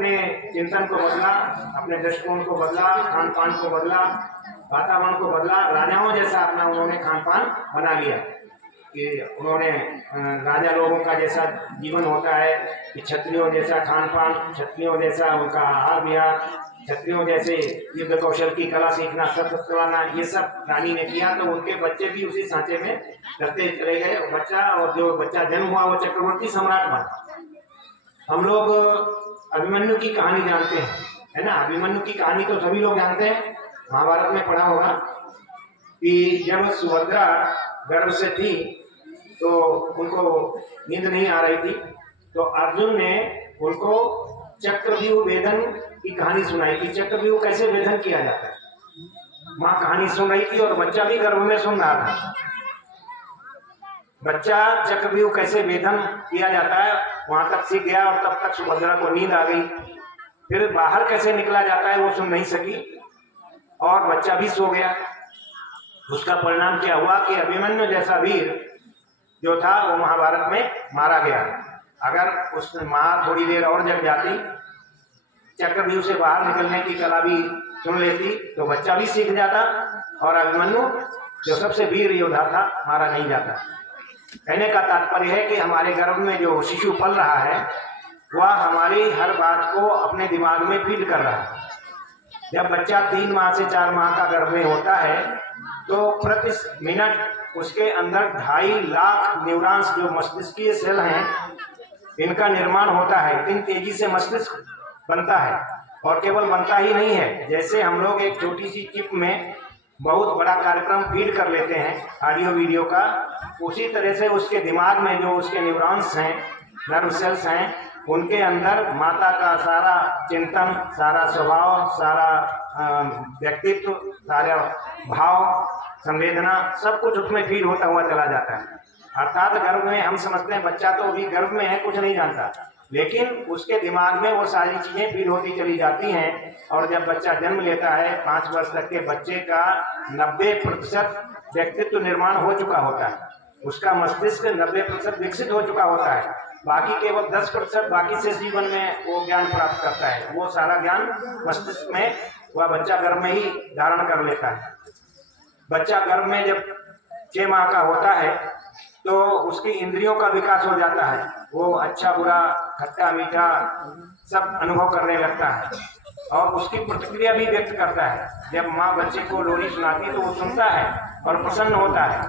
अपने चिंतन को बदला, अपने दृष्टिकोण को बदला, खान पान को बदला, वातावरण को बदला, राजाओं जैसा अपना उन्होंने खान पान बना लिया कि उन्होंने राजा लोगों का जैसा जीवन होता है कि क्षत्रियों जैसा खान पान, क्षत्रियों जैसा उनका आहार विहार, क्षत्रियों जैसे युद्ध कौशल की कला सीखना, शस्त्र चलाना, ये सब रानी ने किया। तो उनके बच्चे भी उसी सांचे में करते चले गए बच्चा, और जो बच्चा जन्म हुआ वो चक्रवर्ती सम्राट बना। हम लोग अभिमन्यु की कहानी जानते हैं, है ना। अभिमन्यु की कहानी तो सभी लोग जानते हैं, महाभारत में पढ़ा होगा कि जब सुभद्रा गर्भ से थी तो उनको नींद नहीं आ रही थी, तो अर्जुन ने उनको चक्रव्यूह वेदन की कहानी सुनाई कि चक्रव्यूह कैसे वेदन किया जाता है। माँ कहानी सुन रही थी और बच्चा भी गर्भ में सुन रहा था। बच्चा चक्रव्यूह कैसे वेदन किया जाता है वहां तक सीख गया, और तब तक सुभद्रा को नींद आ गई। फिर बाहर कैसे निकला जाता है वो सुन नहीं सकी और बच्चा भी सो गया। उसका परिणाम क्या हुआ कि अभिमन्यु जैसा वीर जो था वो महाभारत में मारा गया। अगर उस माँ थोड़ी देर और जग जाती, चक्रव्यूह से बाहर निकलने की कला भी सुन लेती, तो बच्चा भी सीख जाता और अभिमन्यु जो सबसे वीर योद्धा था मारा नहीं जाता। कहने का तात्पर्य है कि हमारे गर्भ में जो शिशु पल रहा है वह हमारी हर बात को अपने दिमाग में फीड कर रहा है। जब बच्चा 3 माह से 4 माह का गर्भ में होता है तो प्रति मिनट उसके अंदर 2.5 लाख न्यूरॉन्स जो मस्तिष्कीय सेल हैं इनका निर्माण होता है। इतनी तेजी से मस्तिष्क बनता है, और केवल बनता ही नहीं है, जैसे हम लोग एक छोटी सी चिप में बहुत बड़ा कार्यक्रम फीड कर लेते हैं ऑडियो वीडियो का, उसी तरह से उसके दिमाग में जो उसके न्यूरॉन्स हैं, नर्व सेल्स हैं, उनके अंदर माता का सारा चिंतन, सारा स्वभाव, सारा व्यक्तित्व, सारा भाव, संवेदना, सब कुछ उसमें फीड होता हुआ चला जाता है। अर्थात गर्भ में हम समझते हैं बच्चा तो अभी गर्भ में है, कुछ नहीं जानता, लेकिन उसके दिमाग में वो सारी चीजें फीड होती चली जाती हैं। और जब बच्चा जन्म लेता है 5 वर्ष तक के बच्चे का 90% व्यक्तित्व निर्माण हो चुका होता है, उसका मस्तिष्क 90% विकसित हो चुका होता है, बाकी केवल 10% बाकी से जीवन में वो ज्ञान प्राप्त करता है। वो सारा ज्ञान मस्तिष्क में वह बच्चा गर्भ में ही धारण कर लेता है। बच्चा गर्भ में जब 6 माह का होता है तो उसकी इंद्रियों का विकास हो जाता है, वो अच्छा बुरा खट्टा मीठा सब अनुभव करने लगता है और उसकी प्रतिक्रिया भी व्यक्त करता है। जब माँ बच्चे को लोरी सुनाती तो वो सुनता है और प्रसन्न होता है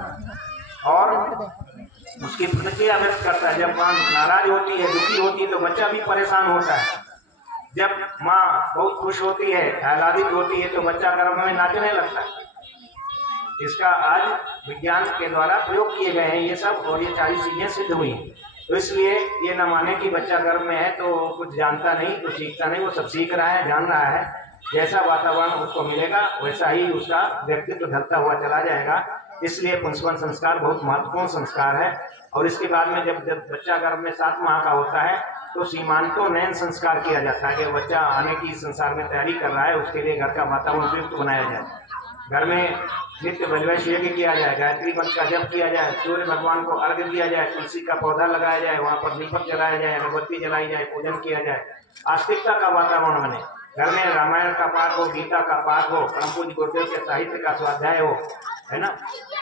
और उसकी प्रतिक्रिया व्यक्त करता है। जब माँ नाराज होती है, दुखी होती है, तो बच्चा भी परेशान होता है। जब माँ बहुत खुश होती है, आह्लादित होती है, तो बच्चा गर्भ में नाचने लगता है। इसका आज विज्ञान के द्वारा प्रयोग किए गए हैं ये सब, और ये सारी चीजें सिद्ध हुई हैं। तो इसलिए ये न माने कि बच्चा गर्भ में है तो कुछ जानता नहीं, कुछ सीखता नहीं, वो सब सीख रहा है, जान रहा है। जैसा वातावरण उसको मिलेगा वैसा ही उसका व्यक्तित्व ढलता हुआ चला जाएगा। इसलिए पुंसवन संस्कार बहुत महत्वपूर्ण संस्कार है। और इसके बाद में जब बच्चा गर्भ में 7 माह का होता है तो सीमांतोन्नयन संस्कार किया जाता है कि बच्चा आने की संसार में तैयारी कर रहा है, उसके लिए घर का वातावरण उपयुक्त बनाया जाए। घर में नित्य वैश्वैश यज्ञ किया जाए, गायत्री मंत्र का जप किया जाए, सूर्य भगवान को अर्घ्य दिया जाए, तुलसी का पौधा लगाया जाए, वहाँ पर दीपक जलाया जाए, अगरबत्ती जलाई जाए, पूजन किया जाए, आस्तिकता का वातावरण बने। घर में रामायण का पाठ हो, गीता का पाठ हो, परम पूज्य गुरुदेव के साहित्य का स्वाध्याय हो, है ना।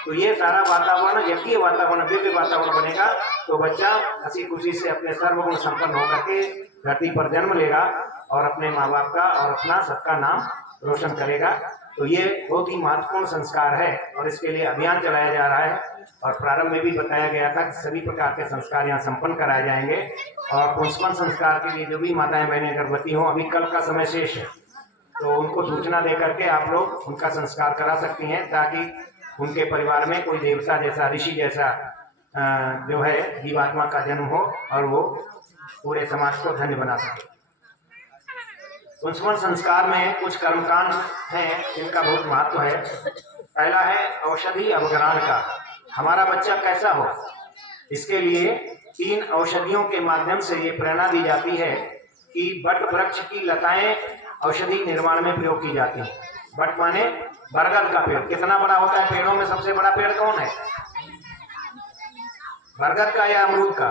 तो ये सारा वातावरण यज्ञीय वातावरण, दिव्य वातावरण बनेगा तो बच्चा हंसी खुशी से अपने सर्वगुण संपन्न होकर के धरती पर जन्म लेगा और अपने माँ बाप का और अपना सबका नाम रोशन करेगा। तो ये बहुत ही महत्वपूर्ण संस्कार है और इसके लिए अभियान चलाया जा रहा है। और प्रारंभ में भी बताया गया था कि सभी प्रकार के संस्कार यहाँ संपन्न कराए जाएंगे। और पुंसवन संस्कार के लिए जो भी माताएं बहनें गर्भवती हों, अभी कल का समय शेष है, तो उनको सूचना दे करके आप लोग उनका संस्कार करा सकती हैं, ताकि उनके परिवार में कोई देवता जैसा, ऋषि जैसा जो है जीवात्मा का जन्म हो और वो पूरे समाज को धन्य बना सके। पुंसवन संस्कार में कुछ कर्मकांड हैं जिनका बहुत महत्व है। पहला है औषधि अवग्रहण का। हमारा बच्चा कैसा हो, इसके लिए 3 औषधियों के माध्यम से ये प्रेरणा दी जाती है कि बट वृक्ष की लताएं औषधि निर्माण में प्रयोग की जाती हैं। बट माने बरगद का पेड़। कितना बड़ा होता है पेड़ों में? सबसे बड़ा पेड़ कौन है? बरगद का या अमरूद का?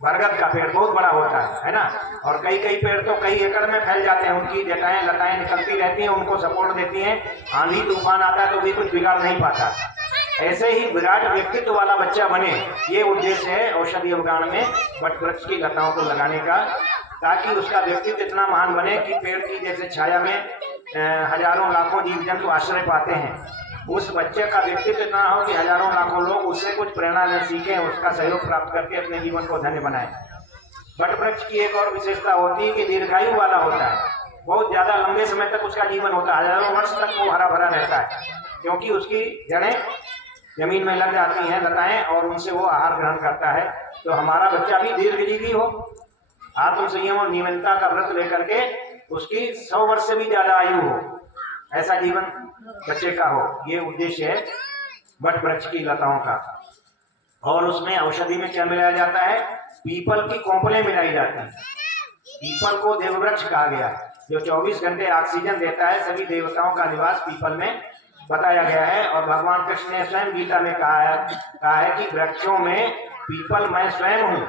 बरगद का पेड़ बहुत बड़ा होता है ना। और कई कई पेड़ तो कई एकड़ में फैल जाते हैं, उनकी जटाएं लताएं निकलती रहती हैं, उनको सपोर्ट देती हैं, आंधी तूफान आता है तो भी कुछ बिगाड़ नहीं पाता। ऐसे ही विराट व्यक्तित्व वाला बच्चा बने, ये उद्देश्य है औषधीय उद्यान में वट वृक्ष की लताओं को लगाने का, ताकि उसका व्यक्तित्व इतना महान बने कि पेड़ की जैसे छाया में हजारों लाखों जीव जंतु आश्रय पाते हैं, उस बच्चे का व्यक्तित्व इतना हो कि हजारों लाखों लोग उससे कुछ प्रेरणा ले सीखें, उसका सहयोग प्राप्त करके अपने जीवन को धन्य बनाएं। वट वृक्ष की एक और विशेषता होती है कि दीर्घायु वाला होता है, बहुत ज्यादा लंबे समय तक उसका जीवन होता है, हजारों वर्ष तक वो हरा भरा रहता है, क्योंकि उसकी जड़ें जमीन में लग जाती हैं लताएं, और उनसे वो आहार ग्रहण करता है। तो हमारा बच्चा भी दीर्घजीवी हो, आत्म संयम और नियमितता का व्रत लेकर के उसकी 100 वर्ष से भी ज्यादा आयु हो, ऐसा जीवन बच्चे का हो, ये उद्देश्य है वट वृक्ष की लताओं का। और उसमें औषधि में क्या मिलाया जाता है? पीपल की कोंपलें मिलाई जाती हैं। पीपल को देववृक्ष कहा गया है, जो 24 घंटे ऑक्सीजन देता है। सभी देवताओं का निवास पीपल में बताया गया है, और भगवान कृष्ण ने स्वयं गीता में कहा है कि वृक्षों में पीपल मैं स्वयं हूँ,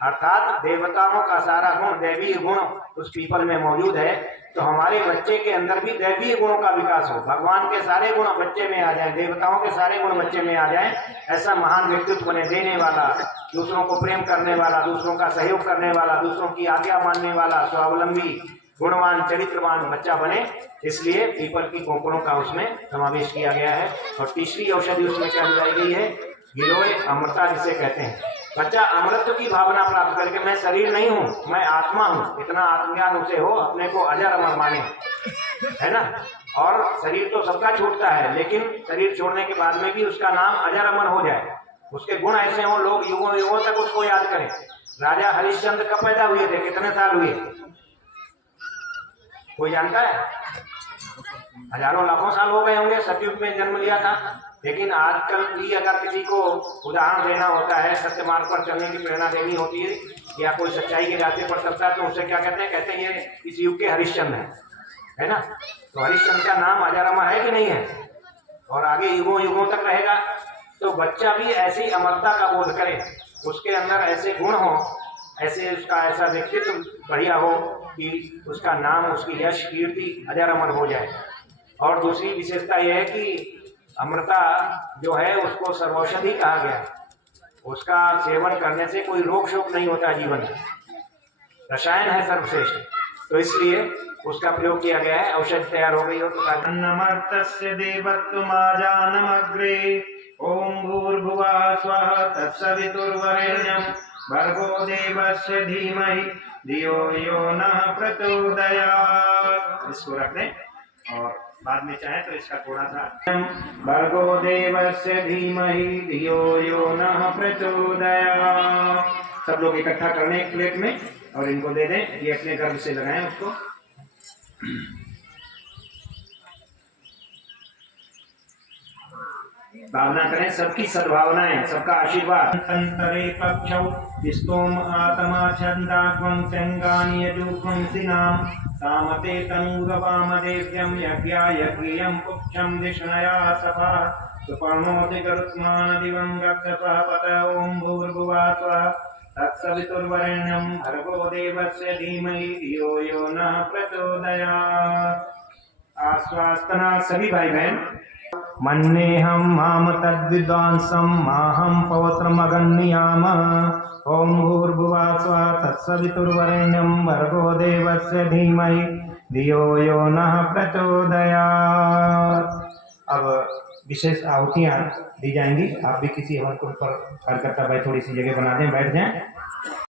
अर्थात देवताओं का सारा गुण, दैवीय गुण उस पीपल में मौजूद है। तो हमारे बच्चे के अंदर भी दैवीय गुणों का विकास हो, भगवान के सारे गुण बच्चे में आ जाएं, देवताओं के सारे गुण बच्चे में आ जाएं, ऐसा महान व्यक्तित्व बने, देने वाला, दूसरों को प्रेम करने वाला, दूसरों का सहयोग करने वाला, दूसरों की आज्ञा मानने वाला, स्वावलंबी, गुणवान, चरित्रवान बच्चा बने। इसलिए पीपल की कोंपलों का उसमें समावेश किया गया है। और तीसरी औषधि उसमें क्या मिलाई गई है? गिलोय अमृता, जिसे कहते हैं। बच्चा अमृत की भावना प्राप्त करके, मैं शरीर नहीं हूँ, मैं आत्मा हूँ, इतना आत्मज्ञान उसे हो, अपने को अजर अमर माने, है ना। और शरीर तो सबका छूटता है, लेकिन शरीर छोड़ने के बाद में भी उसका नाम अजर अमर हो जाए, उसके गुण ऐसे हों, लोग युगों युगों तक उसको याद करें। राजा हरिश्चंद्र कब पैदा हुए थे, कितने साल हुए, कोई जानता है? हजारों लाखों साल हो गए होंगे, सतयुग में जन्म लिया था। लेकिन आजकल भी अगर किसी को उदाहरण देना होता है, सत्य मार्ग पर चलने की प्रेरणा देनी होती है, या कोई सच्चाई के रास्ते पर चलता है, तो उसे क्या कहते हैं? कहते हैं ये इस युग के हरिश्चंद्र है ना। तो हरिश्चंद्र का नाम अजर अमर है कि नहीं है, और आगे युगों युगों तक रहेगा। तो बच्चा भी ऐसी अमरता का बोध करे, उसके अंदर ऐसे गुण हो, ऐसे उसका ऐसा व्यक्तित्व बढ़िया हो कि उसका नाम, उसकी यश कीर्ति अजर अमर हो जाए। और दूसरी विशेषता यह है कि अमृता जो है उसको सर्वौषधि कहा गया, उसका सेवन करने से कोई रोग शोक नहीं होता जीवन में, रसायन है सर्वश्रेष्ठ, तो इसलिए उसका प्रयोग किया गया है। औषधि तैयार हो गई हो तो अन्नमर्तस्य देवत्वमाजानमग्रे ओम भूर्भुवः स्वः तत्सवितुर्वरेण्यं भर्गो देवस्य धीमहि धियो यो नः प्रचोदयात्। इसको रख दें, और बाद में चाहे तो इसका थोड़ा सा भर्गो देवस्य धीमहि धियो यो नः प्रचोदयात्। सब लोग इकट्ठा कर लें एक प्लेट में और इनको दे दें, ये अपने गर्भ से लगाएं उसको। भावना करें सबकी सद्भावनाएं, सबका आशीर्वाद। तंतरे पक्षौ स्तोम आत्मा छंदाग्वं संगानि यजुग्वं सिनाम सामते तनुरवामदेव्यं यज्ञायज्ञयं पुक्षं दिशनया सभा सुपर्णोति गरुत्मान दिवं गच्छपः पत ओम भूर्भुवः स्वः तत्सवितुर्वरेण्यं भर्गो देवस्य धीमहि धियो यो नः प्रचोदयात्। आश्वासना सभी भाई बहन। मन्नेहं माम तद्विद्वांसं माहं पौत्रमगन्याम ओम भूर्भुवः स्वः तत्सवितुर्वरेण्यं भर्गो देवस्य धीमहि धियो यो नः प्रचोदयात्। अब विशेष आहुतियाँ दी जाएंगी। आप भी किसी हवन कुंड पर कार्यकर्ता भाई थोड़ी सी जगह बना दें, बैठ जाएं।